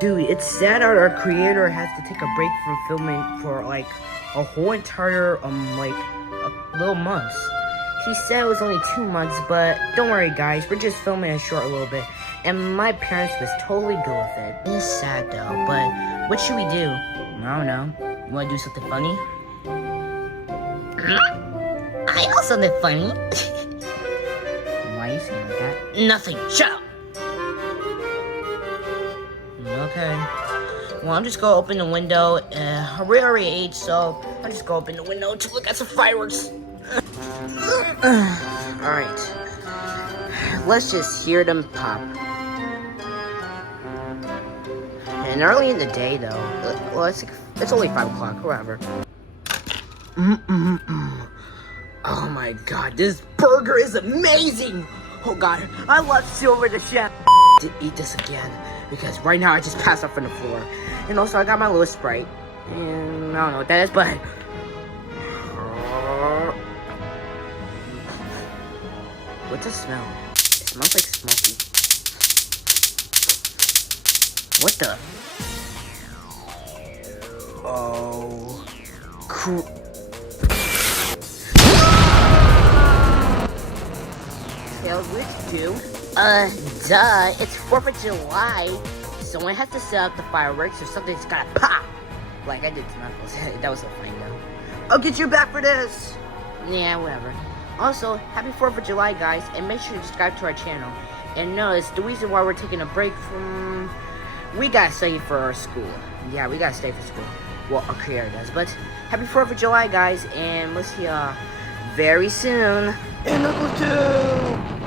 Dude, it's sad that our creator has to take a break from filming for like a whole entire like a little months. He said it was only 2 months, but don't worry guys, we're just filming it short a little bit. And my parents was totally good with it. It's sad though, but what should we do? I don't know. You wanna do something funny? I know something funny. Why are you saying like that? Nothing. Shut up. Okay. Well, I'm just gonna open the window. We already ate, so I'll just go open the window to look at some fireworks. Alright. Let's just hear them pop. And early in the day, though. Well, it's only 5 o'clock, whatever. Oh my god, this burger is amazing! Oh god, I love Silver the Chef. To eat this again, because right now I just passed up from the floor. And also I got my little Sprite. And I don't know what that is, but what's the smell? It smells like smoky. What the? Oh, cool. Tell which do? Duh, it's 4th of July. Someone has to set up the fireworks or something's gotta pop. Like I did to Knuckles. That was so funny though. I'll get you back for this. Yeah, whatever. Also, happy 4th of July, guys, and make sure to subscribe to our channel. And notice, the reason why we're taking a break from... We gotta study for our school. Yeah, we gotta stay for school. Well, our creator does. But, happy 4th of July, guys, and we'll see ya very soon. And Knuckles too!